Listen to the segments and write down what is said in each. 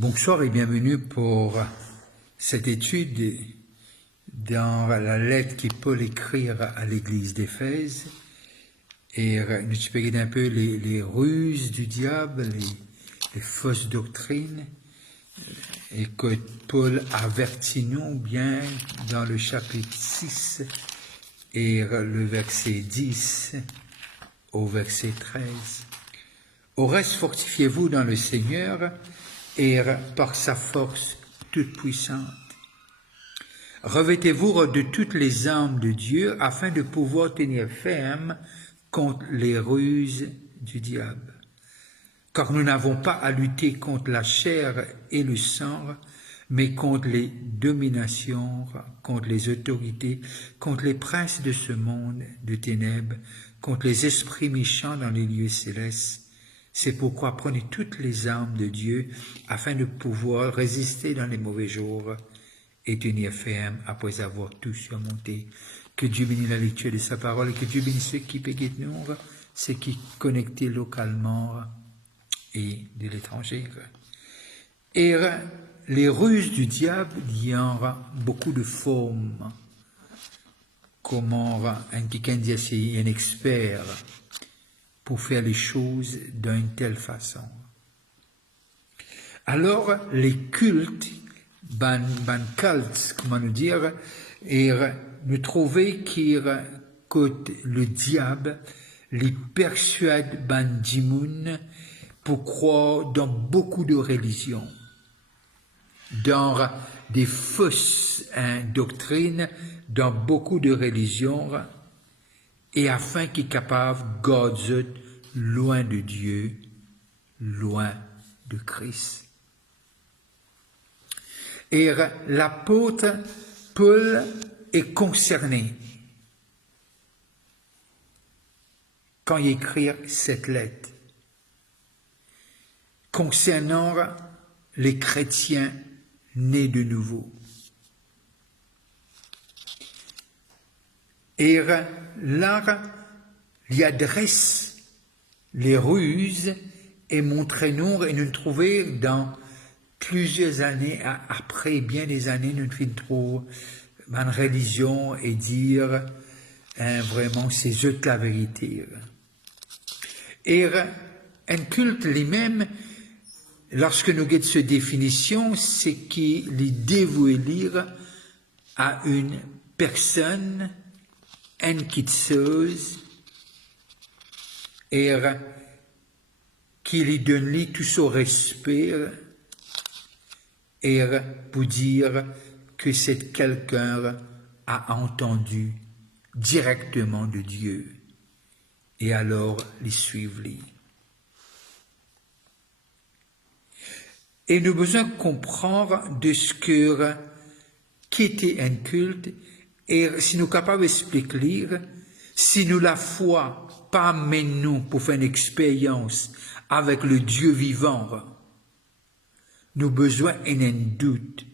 Bonsoir et bienvenue pour cette étude dans la lettre que Paul écrit à l'église d'Éphèse. Et nous expliquons un peu les ruses du diable, les fausses doctrines, et que Paul avertit nous bien dans le chapitre 6 et le verset 10 au verset 13. Au reste, fortifiez-vous dans le Seigneur et par sa force toute puissante. Revêtez-vous de toutes les armes de Dieu afin de pouvoir tenir ferme contre les ruses du diable. Car nous n'avons pas à lutter contre la chair et le sang, mais contre les dominations, contre les autorités, contre les princes de ce monde de ténèbres, contre les esprits méchants dans les lieux célestes. C'est pourquoi prenez toutes les armes de Dieu afin de pouvoir résister dans les mauvais jours et tenir ferme après avoir tout surmonté. Que Dieu bénisse la lecture de sa parole et que Dieu bénisse ceux qui péguent nous, ceux qui connectés localement et de l'étranger. Et les ruses du diable, il y aura beaucoup de formes. Comment quelqu'un dit c'est un expert pour faire les choses d'une telle façon. Alors, les cultes, ban cult, comment nous dire, et nous trouver que le diable les persuade ban dimoun pour croire dans beaucoup de religions, dans des fausses doctrines, dans beaucoup de religions, et afin qu'il est capable de garder loin de Dieu, loin de Christ. Et l'apôtre Paul est concerné quand il écrit cette lettre concernant les chrétiens nés de nouveau. Et là, il adresse les ruses et montre-nous, et nous trouvons dans plusieurs années, après bien des années, nous trouvons une religion et dire vraiment c'est eux la vérité. Et un culte lui-même, lorsque nous avons cette définition, c'est qu'il est dévoué lire à une personne inquiéteuse et qui lui donne tout son respect et pour dire que c'est quelqu'un a entendu directement de Dieu et alors les suivre. Et nous avons besoin de comprendre de ce qui était un culte. Et si nous sommes capables d'expliquer, si nous la foi pas nous pour faire une expérience avec le Dieu vivant, nous avons besoin d'un doute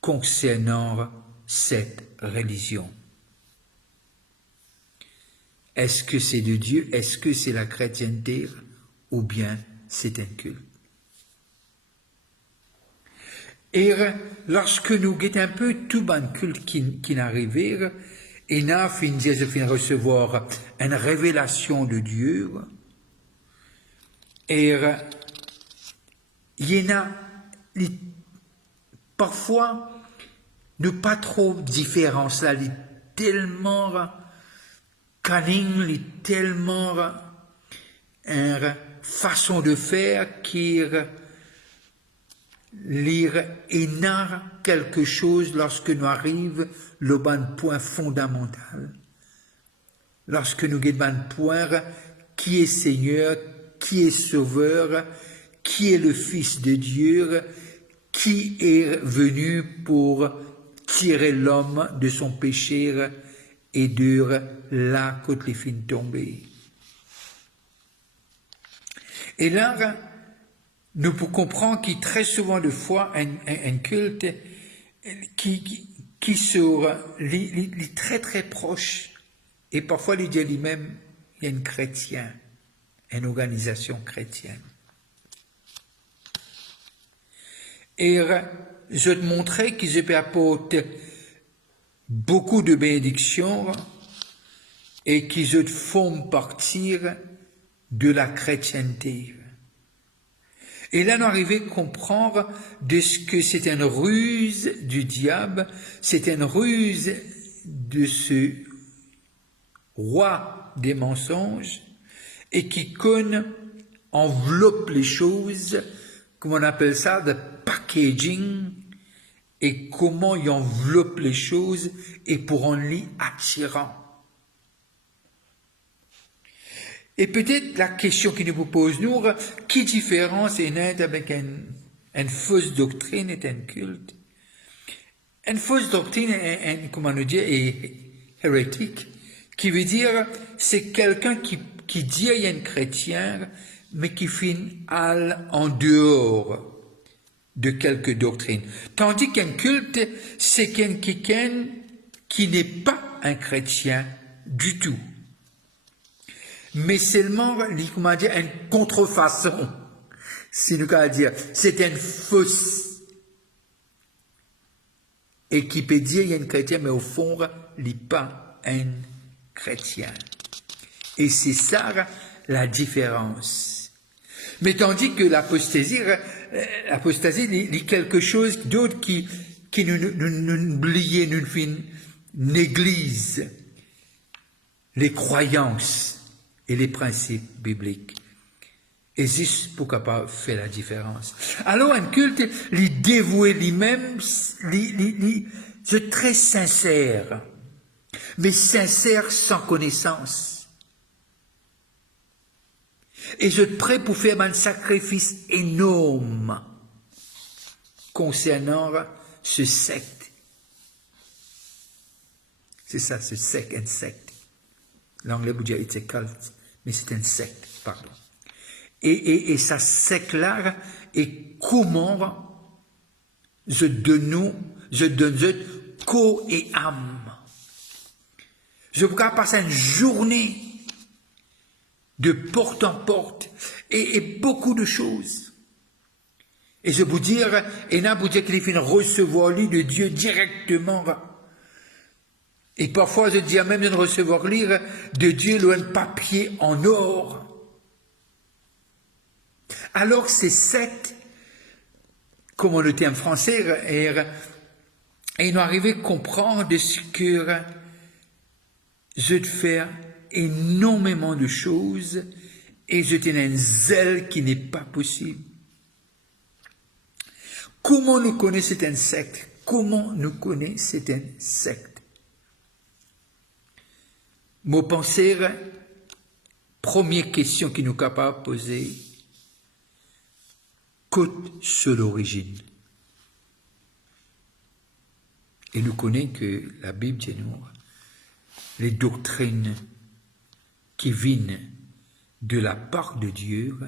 concernant cette religion. Est-ce que c'est de Dieu? Est-ce que c'est la chrétienté? Ou bien c'est un culte? Et lorsque nous guettons un peu tout ban culte qui n'arrivait, et nous finissons de recevoir une révélation de Dieu, et il y en a parfois nous pas trop de différence là, il est tellement cunning, tellement une façon de faire qui lire et n'a quelque chose lorsque nous arrive le bon point fondamental. Lorsque nous avons le point qui est Seigneur, qui est Sauveur, qui est le Fils de Dieu, qui est venu pour tirer l'homme de son péché et de là quand les fins tombées. Et là, nous pouvons comprendre qu'il y a très souvent de fois un culte qui sera très très proche, et parfois il dit lui-même, il y a un chrétien, une organisation chrétienne. Et je te montrais que je peux apporter beaucoup de bénédictions et qui te font partir de la chrétienté. Et là, on arrivait à comprendre de ce que c'est une ruse du diable, c'est une ruse de ce roi des mensonges et qui enveloppe les choses, comme on appelle ça, de packaging, et comment il enveloppe les choses et pour en les attirant. Et peut-être la question qui nous pose, nous, quelle différence est nette avec une fausse doctrine et un culte? Une fausse doctrine, comment nous dire, est hérétique, qui veut dire, c'est quelqu'un qui dit qu'il y a un chrétien, mais qui finit en dehors de quelque doctrine. Tandis qu'un culte, c'est quelqu'un qui n'est pas un chrétien du tout, mais seulement, comment dire, une contrefaçon, si nous pouvons dire, c'est une fausse, et qui peut dire qu'il y a un chrétien, mais au fond, il n'est pas un chrétien. Et c'est ça la différence. Mais tandis que l'apostasie est quelque chose d'autre qui nous oubliait, nous néglige les croyances et les principes bibliques. Et c'est pourquoi pas faire la différence. Alors un culte, les dévoué lui-même, c'est très sincère, mais sincère sans connaissance. Et je suis prêt pour faire un sacrifice énorme concernant ce secte. C'est ça, ce secte, un secte. L'anglais vous dit it's a cult, mais c'est un secte, pardon. Et ça secte-là, et comment je donne corps et âme. Je vous passer une journée de porte en porte et beaucoup de choses. Et je vous dire, et là vous dire qu'il faut recevoir lui de Dieu directement. Et parfois je dis même de recevoir lire de Dieu un papier en or. Alors ces sept, comme on le dit en français, et nous arrivons à comprendre de ce que je te fais énormément de choses et je tiens un zèle qui n'est pas possible. Comment nous connaissons cet insecte? Comment nous connaissons cet insecte? Mon pensée, première question qui nous est capable de poser, côte sur l'origine. Et nous connaissons que la Bible dit nous, les doctrines qui viennent de la part de Dieu,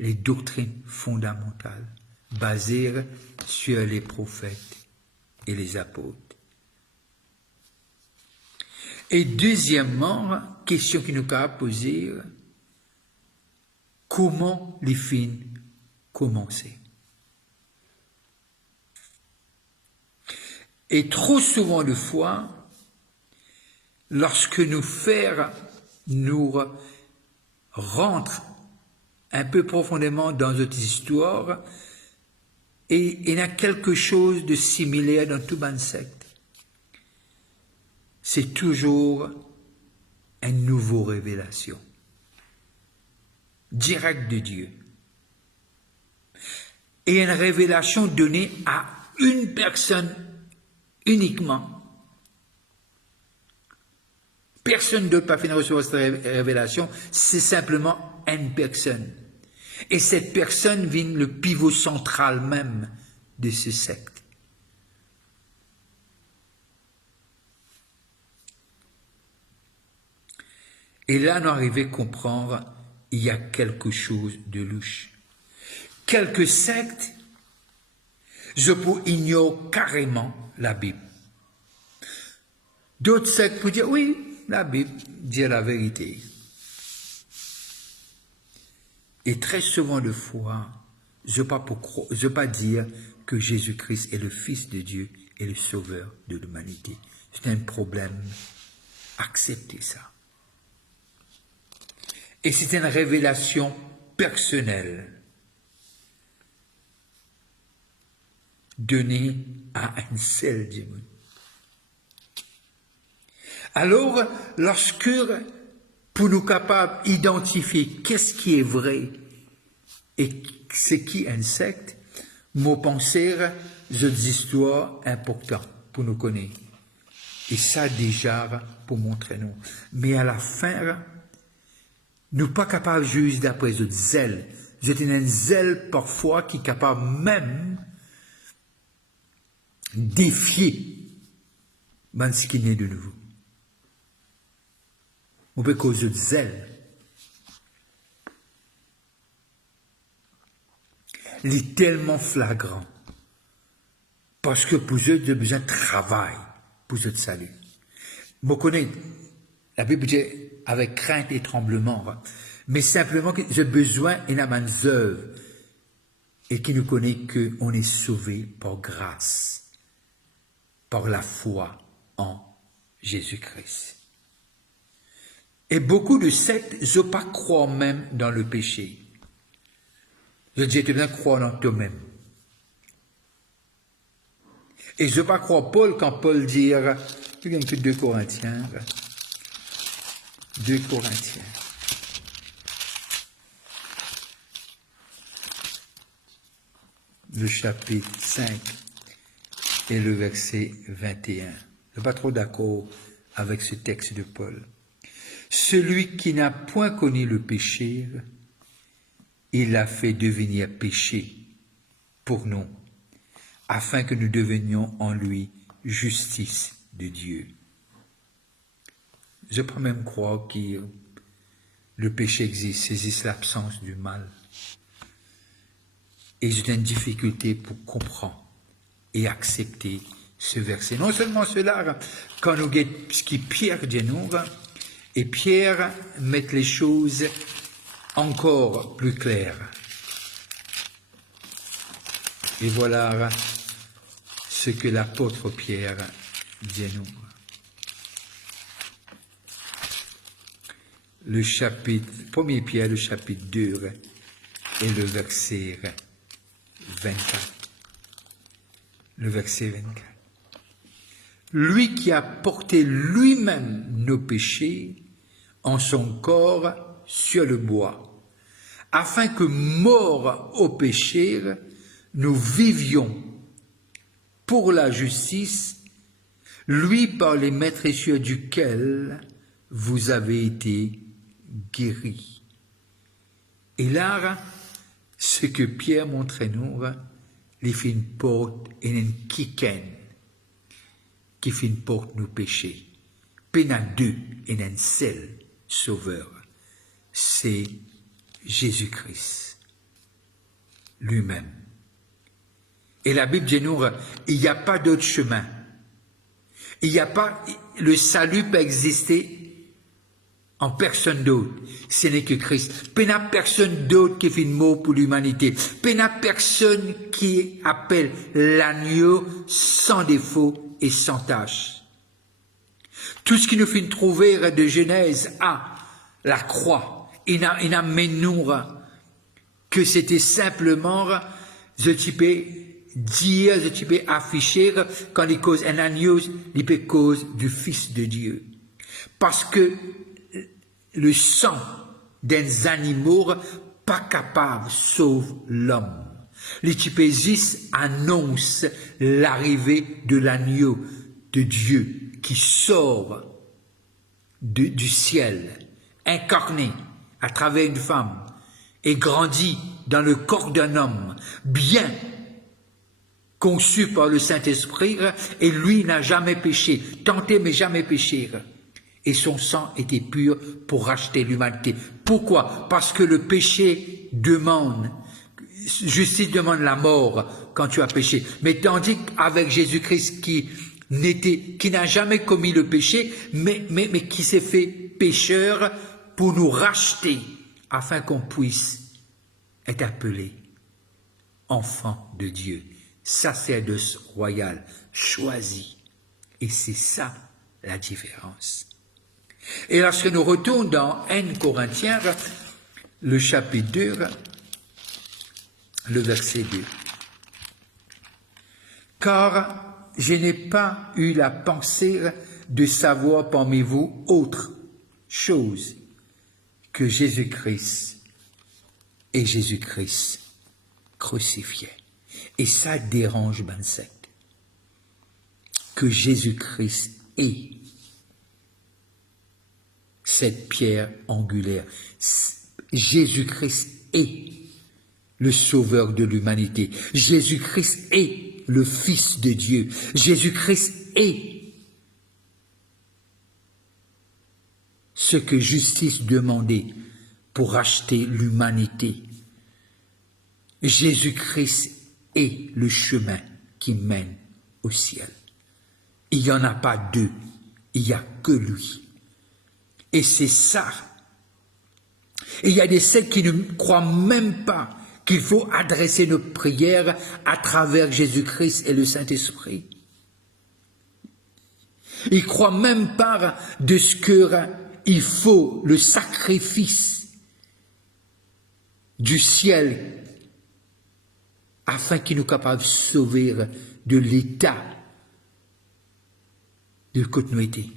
les doctrines fondamentales, basées sur les prophètes et les apôtres. Et deuxièmement, question qui nous a posée, comment les films commencer? Et trop souvent de fois, lorsque nous rentrent un peu profondément dans notre histoire, et il y a quelque chose de similaire dans tout ban secte. C'est toujours une nouvelle révélation, directe de Dieu. Et une révélation donnée à une personne uniquement. Personne d'autre n'a fait recevoir cette révélation, c'est simplement une personne. Et cette personne vient le pivot central même de ce secte. Et là, nous arrivons à comprendre, il y a quelque chose de louche. Quelques sectes, je peux ignorer carrément la Bible. D'autres sectes peuvent dire, oui, la Bible dit la vérité. Et très souvent de fois, je ne veux pas dire que Jésus-Christ est le Fils de Dieu et le Sauveur de l'humanité. C'est un problème. Acceptez ça. Et c'est une révélation personnelle donnée à un seul Dieu. Alors, lorsque, pour nous capables d'identifier qu'est-ce qui est vrai et ce qui est un secte, mon penser, des histoires importantes pour nous connaître. Et ça déjà pour montrer nous. Mais à la fin, nous pas capables juste d'après notre zèle. C'est un zèle parfois qui est capable même défier ce qui naît de nouveau. On peut causer de zèle. Il est tellement flagrant. Parce que pour eux, ils ont besoin de travail pour ce salut. Vous connaissez, la Bible dit avec crainte et tremblement, mais simplement que j'ai besoin d'une œuvre et qui nous connaît qu'on est sauvé par grâce, par la foi en Jésus-Christ. Et beaucoup de sectes ne pas croient même dans le péché. Je dis, tu dois croire dans toi-même. Et je ne pas croire Paul quand Paul dit, tu gagnes que 2 Corinthiens. 2 Corinthiens. Le chapitre 5 et le verset 21. Je ne suis pas trop d'accord avec ce texte de Paul. Celui qui n'a point connu le péché, il l'a fait devenir péché pour nous, afin que nous devenions en lui justice de Dieu. Je peux même croire que le péché existe, c'est l'absence du mal. Et j'ai une difficulté pour comprendre et accepter ce verset. Non seulement cela, quand nous regardons ce qui Pierre dit nous, et Pierre met les choses encore plus claires. Et voilà ce que l'apôtre Pierre dit nous. Le chapitre, 1er Pierre, le chapitre 2 et le verset 24. Le verset 24. Lui qui a porté lui-même nos péchés en son corps sur le bois, afin que, morts au péché, nous vivions pour la justice, lui par les maîtressures duquel vous avez été guéris. Et là, ce que Pierre montrait nous, il fait une porte et une quicaine qui fait une porte nous péchés. Pena deux et un seul sauveur, c'est Jésus-Christ lui-même. Et la Bible dit nous, il n'y a pas d'autre chemin. Il n'y a pas, le salut peut exister en personne d'autre. Ce n'est que Christ. Il n'y a personne d'autre qui fait une mot pour l'humanité. Il n'y a personne qui appelle l'agneau sans défaut et sans tâche. Tout ce qui nous fait trouver de Genèse à la croix, il n'a nous que c'était simplement, je type dire, je type afficher, quand il cause un agneau, il peut cause du Fils de Dieu. Parce que le sang des animaux pas capable sauve l'homme. L'Étypésis annonce l'arrivée de l'agneau de Dieu qui sort du ciel, incarné à travers une femme et grandit dans le corps d'un homme, bien conçu par le Saint-Esprit, et lui n'a jamais péché, tenté mais jamais péché. Et son sang était pur pour racheter l'humanité. Pourquoi? Parce que le péché demande, justice demande la mort quand tu as péché. Mais tandis qu'avec Jésus-Christ qui n'a jamais commis le péché, mais qui s'est fait pécheur pour nous racheter, afin qu'on puisse être appelé enfant de Dieu, sacerdoce royal, choisi. Et c'est ça la différence. Et lorsque nous retournons dans 1 Corinthiens, le chapitre 2, le verset 2. Car je n'ai pas eu la pensée de savoir parmi vous autre chose que Jésus-Christ et Jésus-Christ crucifié. Et ça dérange ben secte. Que Jésus-Christ est cette pierre angulaire. Jésus-Christ est le sauveur de l'humanité. Jésus-Christ est le Fils de Dieu. Jésus-Christ est ce que justice demandait pour racheter l'humanité. Jésus-Christ est le chemin qui mène au ciel. Il n'y en a pas deux, il n'y a que lui. Et c'est ça. Et il y a des sectes qui ne croient même pas qu'il faut adresser nos prières à travers Jésus-Christ et le Saint-Esprit. Ils ne croient même pas de ce qu'il faut le sacrifice du ciel afin qu'il nous capable de sauver de l'état de continuité.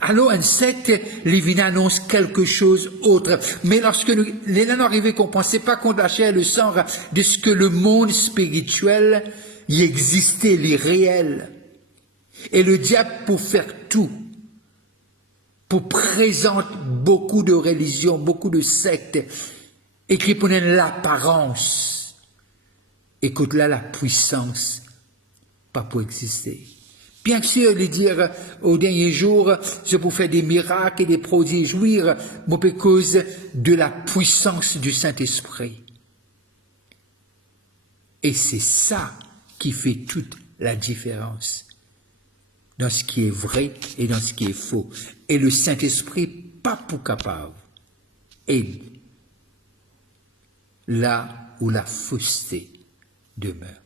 Alors, un secte, les vignes annonce quelque chose autre. Mais lorsque les gens arrivent à comprendre, c'est pas contre la chair et le sang de ce que le monde spirituel y existait, les réels. Et le diable, pour faire tout, pour présenter beaucoup de religions, beaucoup de sectes, et qui prenaient l'apparence, écoute là la puissance, pas pour exister. Bien sûr, lui dire au dernier jour, je peux faire des miracles et des prodiges, jouir, mais à cause de la puissance du Saint-Esprit. Et c'est ça qui fait toute la différence dans ce qui est vrai et dans ce qui est faux. Et le Saint-Esprit, pas pour capable, aide là où la fausseté demeure.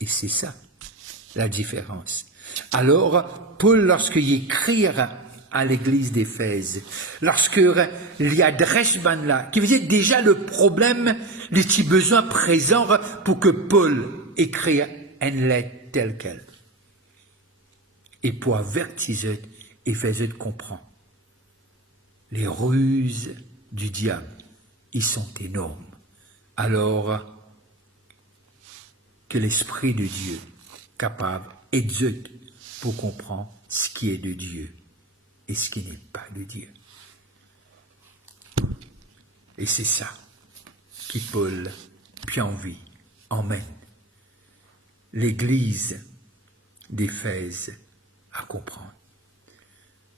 Et c'est ça, la différence. Alors, Paul, lorsqu'il écrit à l'église d'Éphèse, lorsqu'il adresse là, qui veut dire déjà le problème, les petits besoins présents pour que Paul écrit une lettre telle qu'elle. Et pour avertir, Éphèse comprend. Les ruses du diable, ils sont énormes. Alors, que l'Esprit de Dieu, capable, exulte pour comprendre ce qui est de Dieu et ce qui n'est pas de Dieu. Et c'est ça qui, Paul, puis envie, emmène l'Église d'Éphèse à comprendre.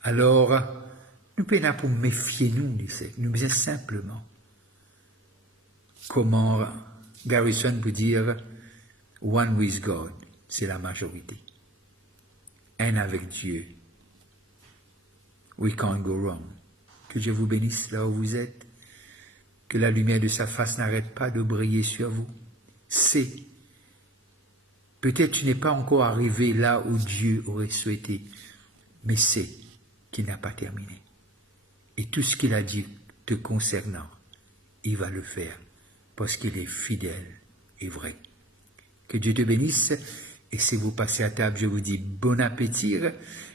Alors, nous peinons pour méfier nous, nous disons simplement comment Garrison peut dire one with God, c'est la majorité. Un avec Dieu. We can't go wrong. Que Dieu vous bénisse là où vous êtes. Que la lumière de sa face n'arrête pas de briller sur vous. C'est. Peut-être tu n'es pas encore arrivé là où Dieu aurait souhaité, mais c'est qu'il n'a pas terminé. Et tout ce qu'il a dit te concernant, il va le faire parce qu'il est fidèle et vrai. Que Dieu te bénisse, et si vous passez à table, je vous dis bon appétit.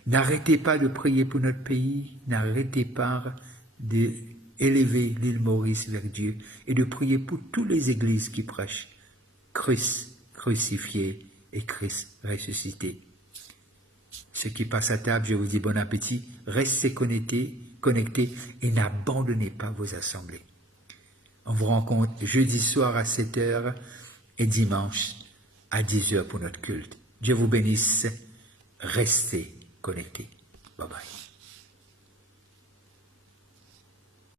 N'arrêtez pas de prier pour notre pays, n'arrêtez pas d'élever l'île Maurice vers Dieu et de prier pour toutes les églises qui prêchent Christ crucifié et Christ ressuscité. Ceux qui passent à table, je vous dis bon appétit, restez connectés et n'abandonnez pas vos assemblées. On vous rencontre jeudi soir à 7h et dimanche à 10h pour notre culte. Dieu vous bénisse. Restez connectés. Bye bye.